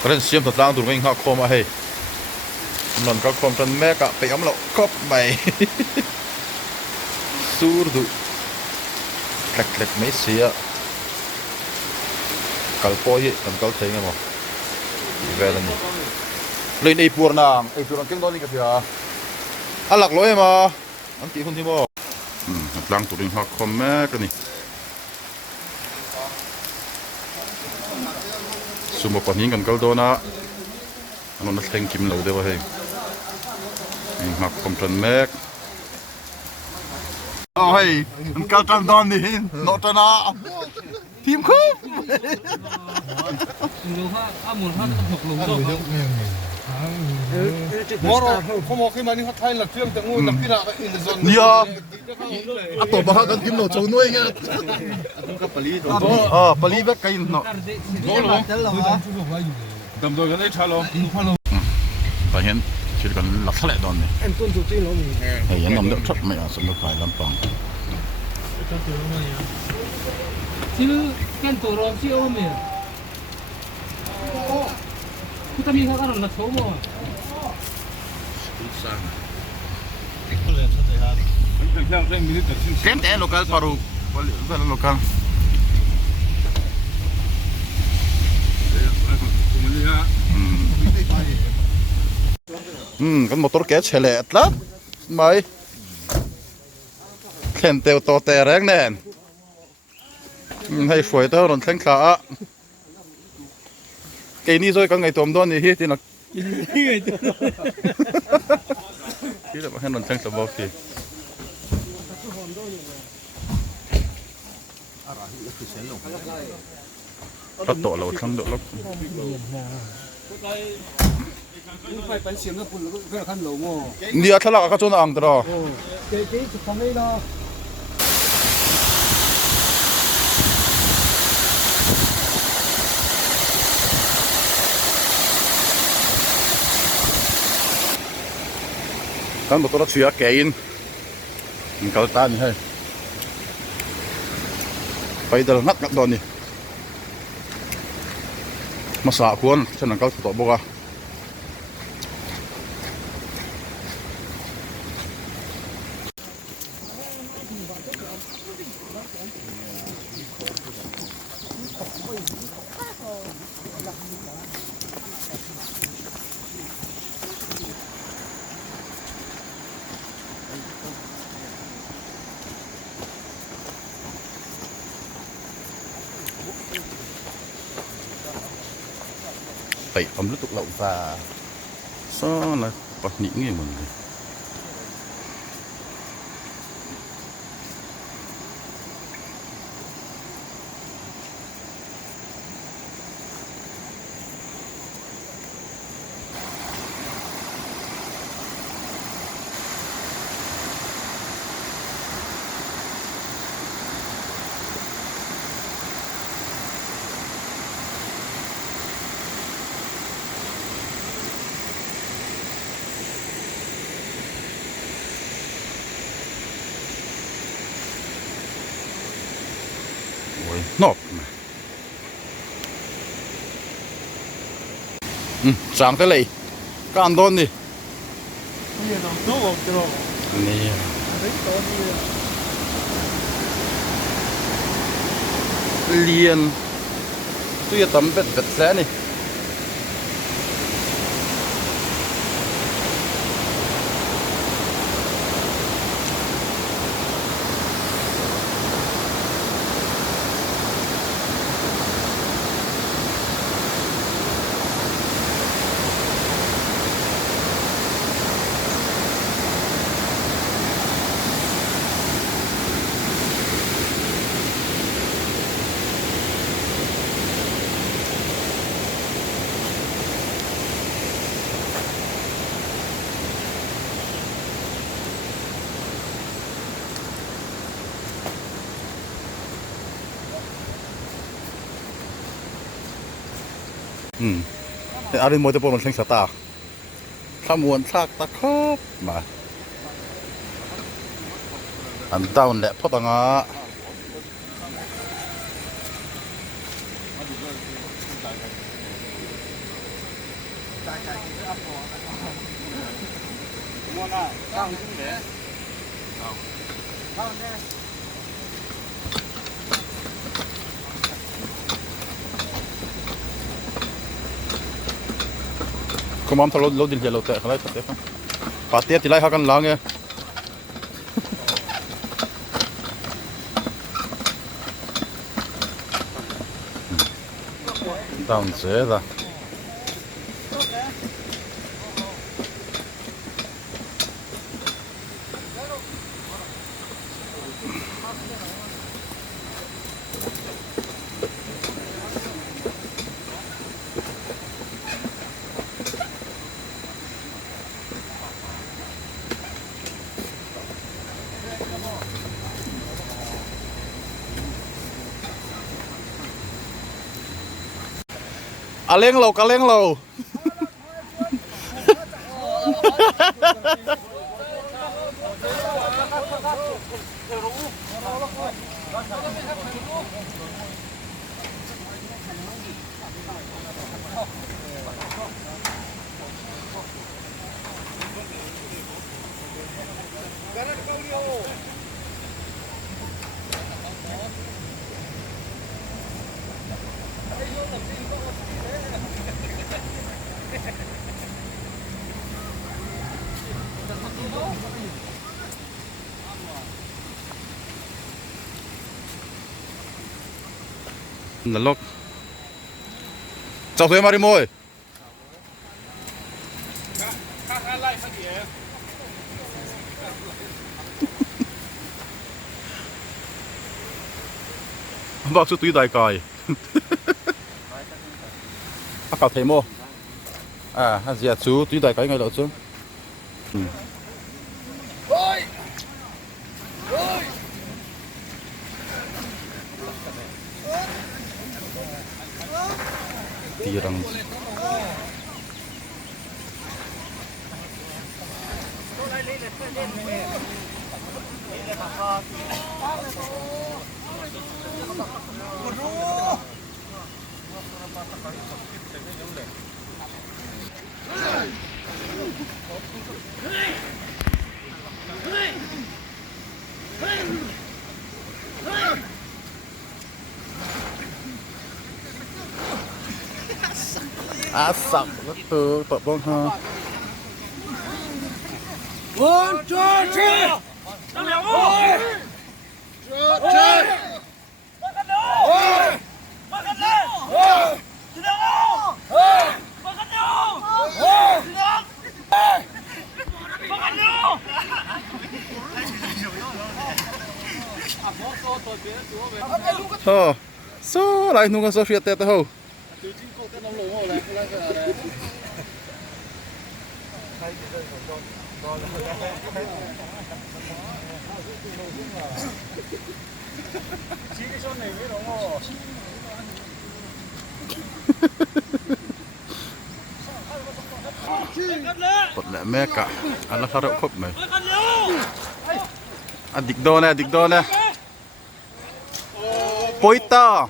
ก็เล่นเสียมตัดล่างตัวเองหักคอมาให้นอนก็คอมจนแม่กะไปอ้ำเราก็ไปสู้ดูเล็กๆไม่เสียกัลโป้ยกันกัลเทงมั้งอีเวลนี่เลยในปูนางไอ้ปูนางเก่งตอนนี้ก็เสียอันหลักร้อยมาอันกี่คนที่บ่ตัดล่างตัวเองหักคอมแม่กันนี่สมมติปัญญากันกัลโดนะอันนั้นเทงกิมเหลาเดี๋ยวให้หักคอมจนแม่เอาให้มันกัลจันตอนนี้นอตนะทีมคู่รู้ว่าอามุนเขาจะถกลงตัวมอร์เขาบอกขึ้นมานี่เขาไทยหลักเชื่อมแต่งูนักพิราบอินเดซอนเนี่ยอ่ะตัวบ้ากันทีมเราโจนุ่ยไงปลีแบบกันเนาะดำโดยกันได้ชาลอไปเห็นชีวิตกันหลักเท่าไหร่ตอนนี้เฮ้ยยังนำเด็กชัดไม่อ่ะสมมติไปลำปางชื่อกันตัวรองชื่อว่าเมียคุณทำยังไงกันล่ะโชว์มั้งเกมแต่ lokal paru lokal kan motor kayak celet lah mai kenteu to tereng nen hay phổi tao còn thanh khá cái ní rồi các ngày tôm đón thì thì là cái là hay còn thanh sập bao thì bắt tổ lẩu thăng độ lắm đi thằng nào các chỗ nào ăn đó kan motor suya kain kalau tan hai paidal ngat ngat doni masa kuan sana kal to boga tẩy ấm nước tục lậu và sao là bật nhĩ nghe mình nộp sáng tới lấy can đôn đi nè liền tôi tắm vết vết xé nàyแต่อารินโมจะโปรมันเซ็งสตาร์ขมวนซากตะครบมาอันดาวน์แหละพ่อตังอ่ะ ก็มั่มทะลุดินเจเราเตะอะไรปะเตะปะเตะที่ไรหากันล้างไงตามเสียละ à lên lầu cá lên lầu là lúc chào thuê mari môi bác số túi đại cài cào thầy mô anh dìa chú túi đại cài ngay đầu xuống tirang asap betul Pak Bong ha. 1 2 3 Thôi, số lại nung số phiệt tết thôi. Bật lại mẹ cả, anh là sao đậu khóc này. Anh địch đô nè. Poita.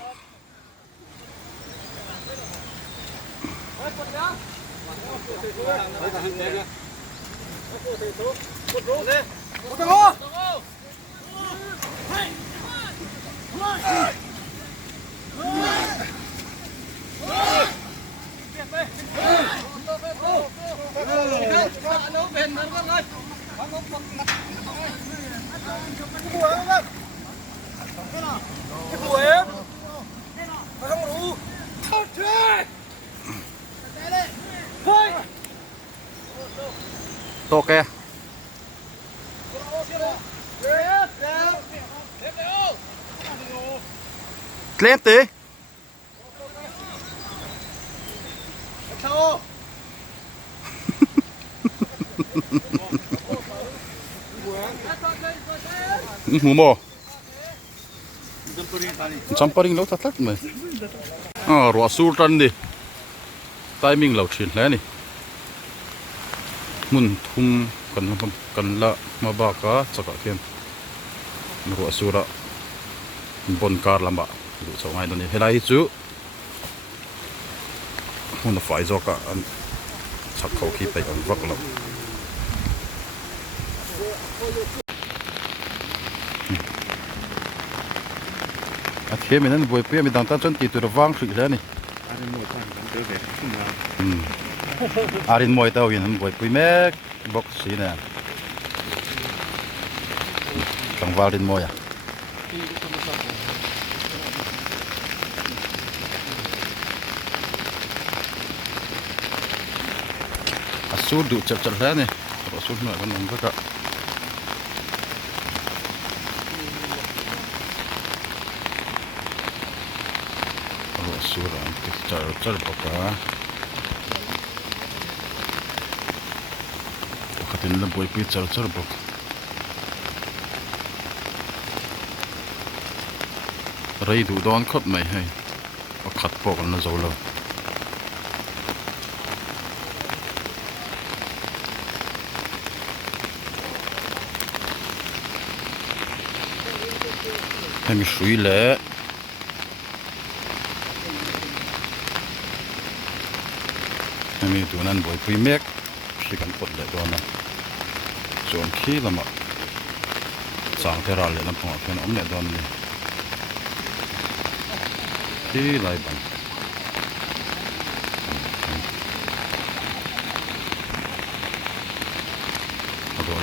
Tô kè. Lên tí. Mù mò. Champaring lâu thật lắm mày. Rửa sultan đi. Timing lâu chuyện này. Mun thum kan la mabaka chaka ken ro sura bon kar lamba lu so ngai doni helai chu mun fai zo ka ชักเขาขี้ไปอันวักแล้วอาเทียมนั้นบวยเปี้ยมีดังตาจนตีตัวว่างสุดแล้วนี่อารินมวยเต้าอย่างนั้นบวยปุยแม็กบอกสีเนี่ยตังวารินมวยอ่ะสูดดูจับจับแล้วนี่เราสูดหน่อยกันหนึ่งก็เราสูดอันที่จับจับปากขัดนี่เราบวยปีจับจับปากไรดูดอนขัดไม่ให้ขัดปากกันน่าจะเอาให้มีช่วยแหละให้มีตัวนั้นบ่อยคุยเมกสิกันกดเลยตัวนั้นส่วนขี้ละมั้งสางเทราเลยน้ำพองเป็นอมเนี่ยตัวนี้ขี้ไหลบัง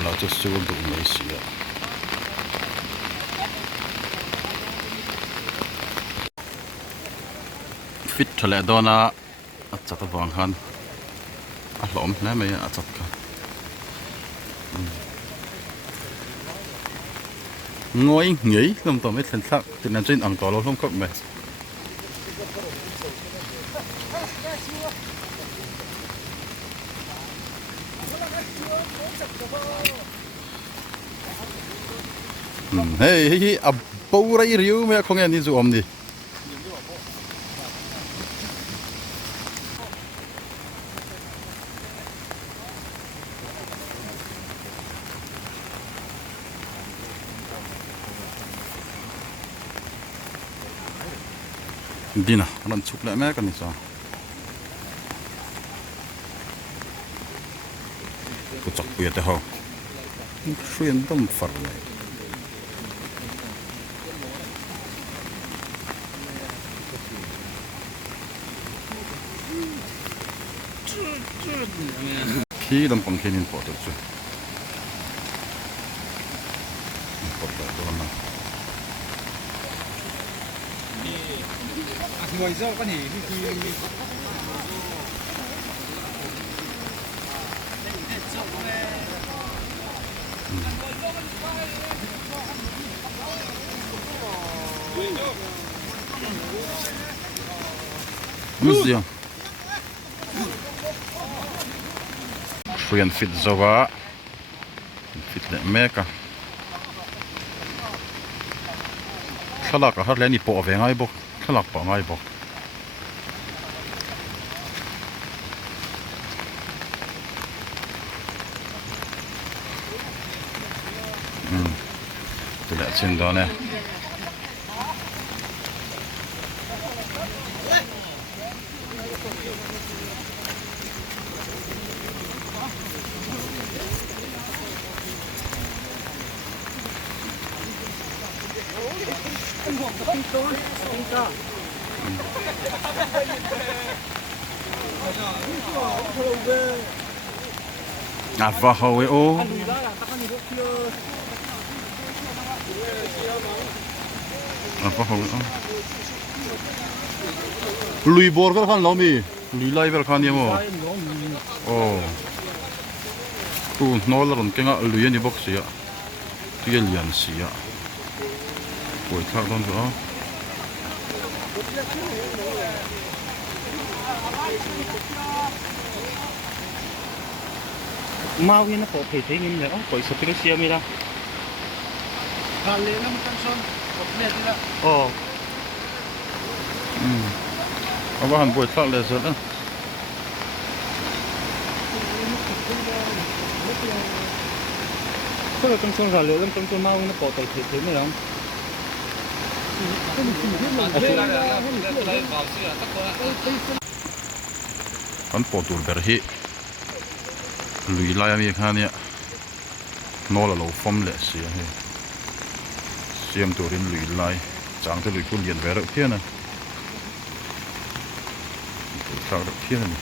เราจะสู้ดูไม่เสียฟิตทะเลดอนะอาจจะต้องวางหันอารมณ์นะไม่อาจจะกันงอยหงีลำตัวไม่เส้นสักติดนั่นจนอ่างต่อเราล้มก็ไม่เฮ้ยอับปูไรริ้วไม่คงเงี้ยนี่จู่อมดิดีนะมันชุกแล้วแม่กันนี่จ้ะกูจับเปียแต่เขาช่วยต้องฝันเลยขี้ดำปังขี้นินปอดตัวจุดปอดแบบตัวนั้น ngoài ra cái gì thì museum Friend fit zawa fit le meka khalak a har le ni po ve ngai bok khalak pa ngai bok tula chin do ne à vào hồi ô à vào hồi ô lùi bor cái khăn lắm mi lùi lại cái khăn gì mà ô tu nói là còn cái ngã lùi anh đi bóc xí ạ cái liền xí ạ quậy khác luôn rồi mau ini kok PT ini ya, kok iso pilih siapa mira? kali nam tanson koplet ila Oh, apa han buat tak le zat kalau tanson kali, kalau tanson mau ini kok PT mira? kan potul berhi ลุยไล่มีแค่เนี้ยโน่ละเราฟอมเละเสียให้เสียมตัวเรียนลุยไล่จางจะลุยคุณเรียนแวร์เพี้ยนะข้าวเพี้ยนี่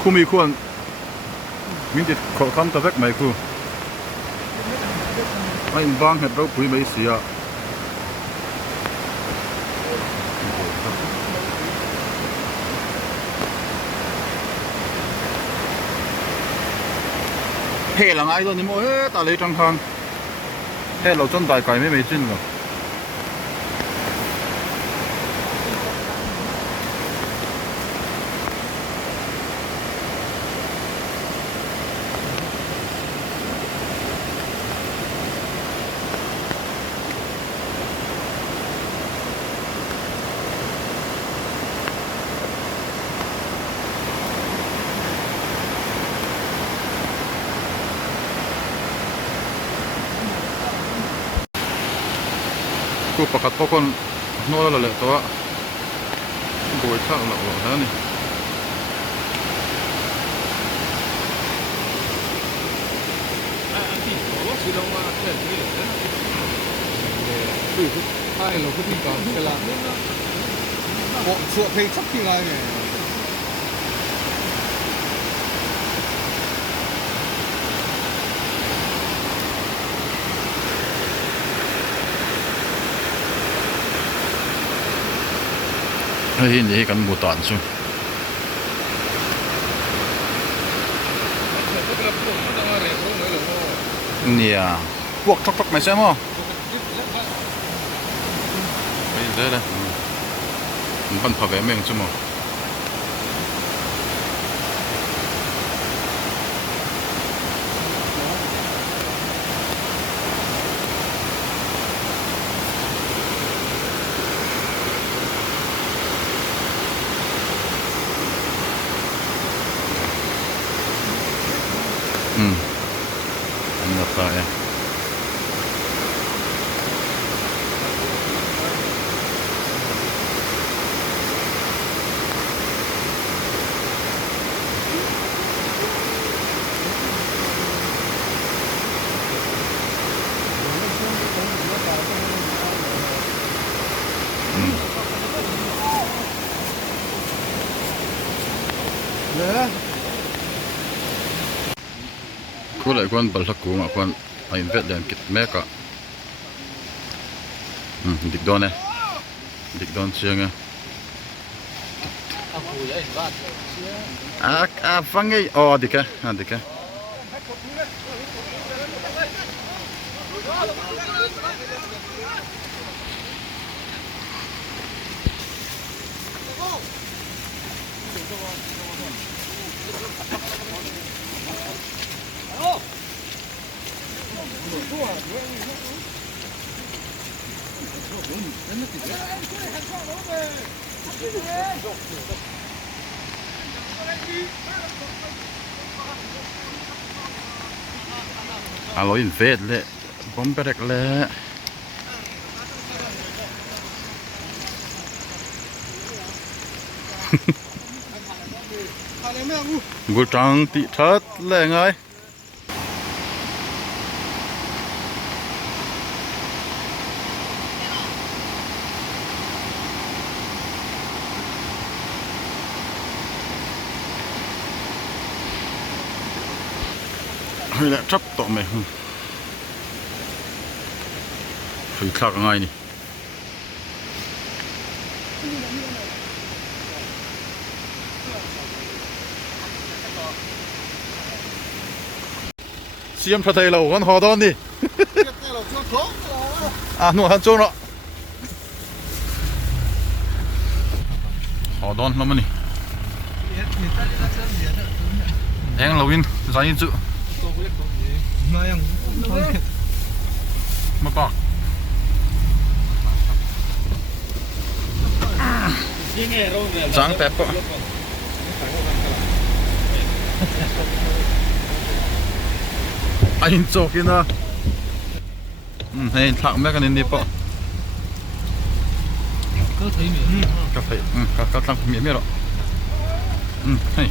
คู่มีควรมิติขอคำตะเวกไหมคู่ไอ้บางเห็ดเราคุยไม่เสียเฮ้หลังไอ้ตัวนี้โม่เฮ้ตาเลยจังทางเฮ้เราจนตายไก่ไม่จิ้นหรอกกูประกาศพวกคนโน่แล้วแหละตัวโบยช่างหลักหลักแล้วนี่ใช่เราก็ที่ก่อนเวลาโอ้สวดเพลงชักที่ไรเนี่ยเฮ้ยนี่กันบูตันซุเนี่ยพวกทักๆไม่ใช่มั้งไม่ใช่เลยมันพันผ่าแหวนเมืองใช่มั้งอันนี้ก็ได้กูเลยคนบัลลักกูมาคนไอ้เวทเดินกิดแม่ก็ดิกโดนเนี่ยดิกโดนเชียงไงฟังไงอ๋อดิกะดิกะเราอินเฟสเลยผมไปเด็กเลยกูจังติดทัดเลยไงนี่แหละจับต่อไหมคือคลากง่ายนี่เสียมพระไทยเรากันหอตอนดิหนูฮันโจนะหอตอนแล้วมันนี่เอ็งเราวินใจยิ่งจุมาปอกจังแป๊บปะ anh chọc kia na này thằng mấy cái này đi po có thấy miệng cà phê cà thằng miếng miếng rồi này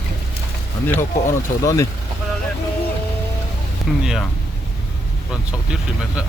anh đi học po nó chọc đó đi nè còn chọc tiếp gì mà sao